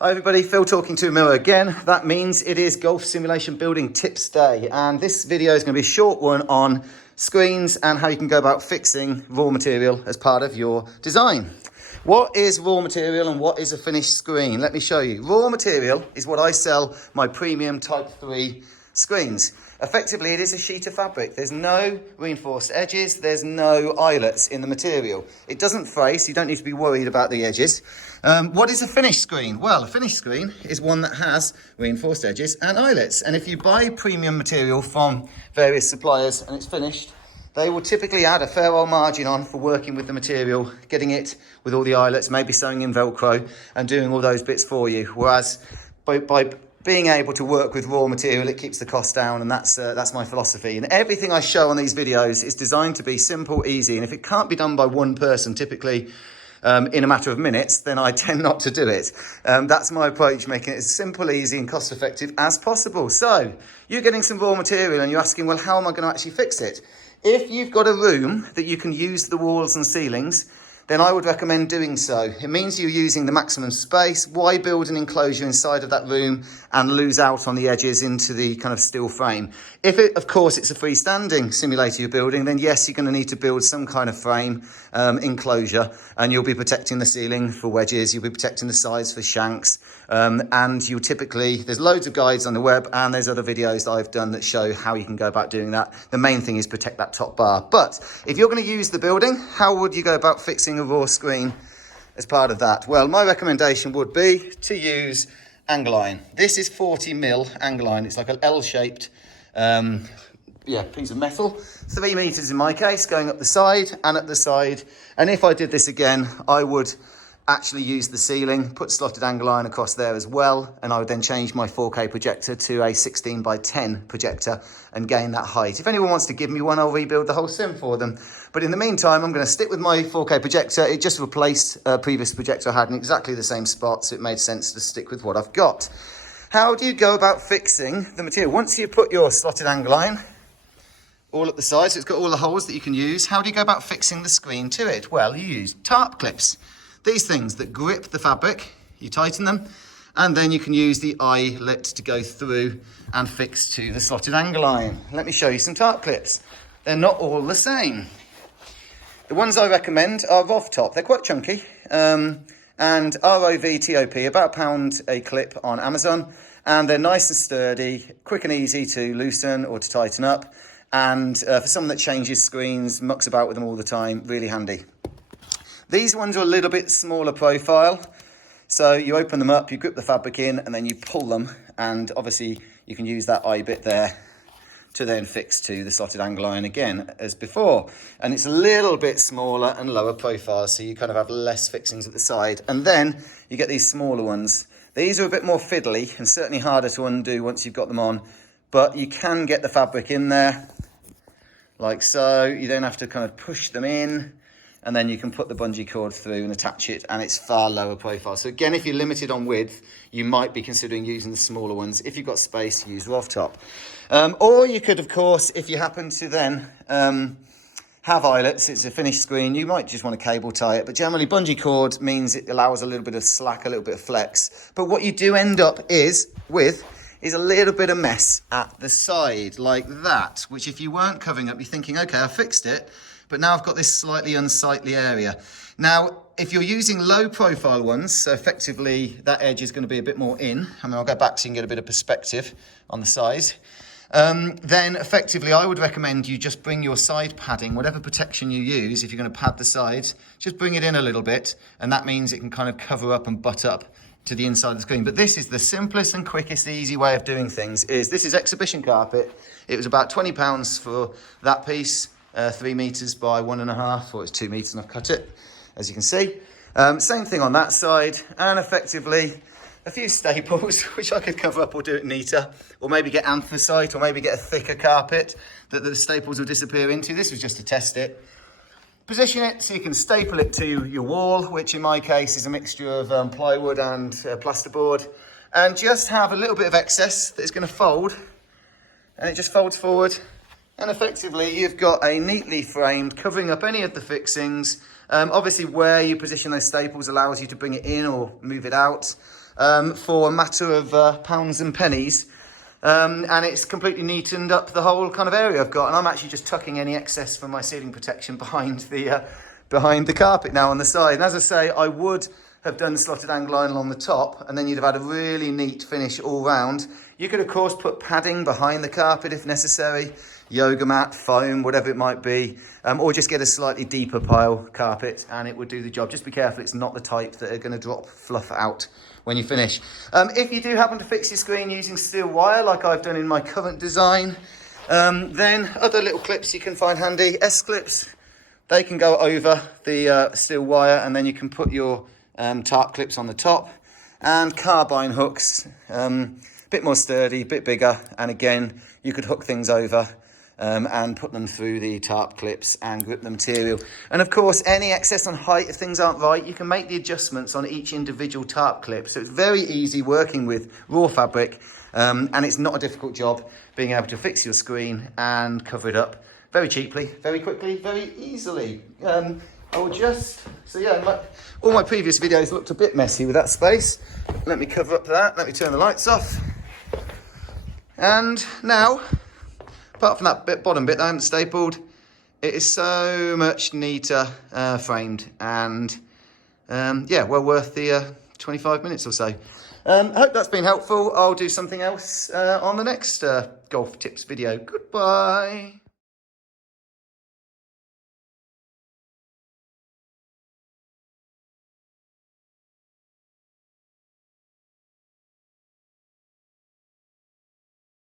Hi everybody, Phil talking to Miller again. That means it is Golf Simulation Building Tips Day, and this video is going to be a short one on screens and how you can go about fixing raw material as part of your design. What is raw material and what is a finished screen? Let me show you. Raw material is what I sell my premium Type 3 screens. Effectively, it is a sheet of fabric. There's no reinforced edges. There's no eyelets in the material. It doesn't fray, so you don't need to be worried about the edges. What is a finished screen? Well, a finished screen is one that has reinforced edges and eyelets. And if you buy premium material from various suppliers and it's finished, they will typically add a fair old margin on for working with the material, getting it with all the eyelets, maybe sewing in Velcro and doing all those bits for you. Whereas by being able to work with raw material, it keeps the cost down, and that's my philosophy. And everything I show on these videos is designed to be simple, easy, and if it can't be done by one person, typically in a matter of minutes, then I tend not to do it. That's my approach, making it as simple, easy, and cost-effective as possible. So you're getting some raw material, and you're asking, well, how am I going to actually fix it? If you've got a room that you can use the walls and ceilings, then I would recommend doing so. It means you're using the maximum space. Why build an enclosure inside of that room and lose out on the edges into the kind of steel frame? If it, of course, it's a freestanding simulator you're building, then yes, you're going to need to build some kind of frame enclosure, and you'll be protecting the ceiling for wedges, you'll be protecting the sides for shanks, and you'll typically, there's loads of guides on the web, and there's other videos that I've done that show how you can go about doing that. The main thing is protect that top bar. But if you're going to use the building, how would you go about fixing a raw screen as part of that? Well, my recommendation would be to use angle iron. This is 40mm angle iron. It's like an L-shaped piece of metal, 3 meters in my case, going up the side and up the side. And if I did this again, I would actually use the ceiling, put slotted angle iron across there as well, and I would then change my 4K projector to a 16:10 projector and gain that height. If anyone wants to give me one, I'll rebuild the whole sim for them. But in the meantime, I'm going to stick with my 4K projector. It just replaced a previous projector I had in exactly the same spot, so it made sense to stick with what I've got. How do you go about fixing the material? Once you put your slotted angle iron all up the side, so it's got all the holes that you can use, how do you go about fixing the screen to it? Well, you use tarp clips. These things that grip the fabric, you tighten them, and then you can use the eyelet to go through and fix to the slotted angle iron. Let me show you some tarp clips. They're not all the same. The ones I recommend are ROV top. They're quite chunky, and ROV-TOP, about £1 a clip on Amazon, and they're nice and sturdy, quick and easy to loosen or to tighten up, and for someone that changes screens, mucks about with them all the time, really handy. These ones are a little bit smaller profile, so you open them up, you grip the fabric in, and then you pull them, and obviously you can use that eye bit there to then fix to the slotted angle iron again as before. And it's a little bit smaller and lower profile, so you kind of have less fixings at the side. And then you get these smaller ones. These are a bit more fiddly and certainly harder to undo once you've got them on, but you can get the fabric in there like so. You don't have to kind of push them in, and then you can put the bungee cord through and attach it, and it's far lower profile. So again, if you're limited on width, you might be considering using the smaller ones. If you've got space, use ROV top. Or you could, of course, if you happen to then have eyelets, it's a finished screen, you might just want to cable tie it. But generally, bungee cord means it allows a little bit of slack, a little bit of flex. But what you do end up is a little bit of mess at the side, like that, which if you weren't covering up, you're thinking, okay, I fixed it, but now I've got this slightly unsightly area. Now, if you're using low profile ones, so effectively that edge is going to be a bit more in, I mean, I'll go back so you can get a bit of perspective on the size, then effectively I would recommend you just bring your side padding, whatever protection you use, if you're going to pad the sides, just bring it in a little bit, and that means it can kind of cover up and butt up to the inside of the screen. But this is the simplest and quickest, easy way of doing things. This is exhibition carpet. It was about £20 for that piece. 3 meters by 1.5, or it's 2 meters, and I've cut it, as you can see. Same thing on that side, and effectively a few staples, which I could cover up or do it neater, or maybe get anthracite, or maybe get a thicker carpet that the staples will disappear into. This was just to test it. Position it so you can staple it to your wall, which in my case is a mixture of plywood and plasterboard, and just have a little bit of excess that is going to fold, and it just folds forward. And effectively, you've got a neatly framed, covering up any of the fixings. Obviously, where you position those staples allows you to bring it in or move it out. for a matter of pounds and pennies. And it's completely neatened up the whole kind of area I've got. And I'm actually just tucking any excess from my ceiling protection behind the carpet now on the side. And as I say, I would have done slotted angle iron along the top, and then you'd have had a really neat finish all round. You could, of course, put padding behind the carpet if necessary, yoga mat, foam, whatever it might be, or just get a slightly deeper pile carpet and it would do the job. Just be careful, it's not the type that are going to drop fluff out when you finish. If you do happen to fix your screen using steel wire, like I've done in my current design, then other little clips you can find handy. S-clips, they can go over the steel wire, and then you can put your tarp clips on the top. And carbine hooks, bit more sturdy, bit bigger, and again, you could hook things over and put them through the tarp clips and grip the material. And of course, any excess on height, if things aren't right, you can make the adjustments on each individual tarp clip. So it's very easy working with raw fabric, and it's not a difficult job being able to fix your screen and cover it up very cheaply, very quickly, very easily. I will just, so yeah, all my previous videos looked a bit messy with that space. Let me cover up that, let me turn the lights off. And now, apart from that bottom bit that I haven't stapled, it is so much neater framed, and yeah, well worth the 25 minutes or so. I hope that's been helpful. I'll do something else on the next golf tips video. Goodbye.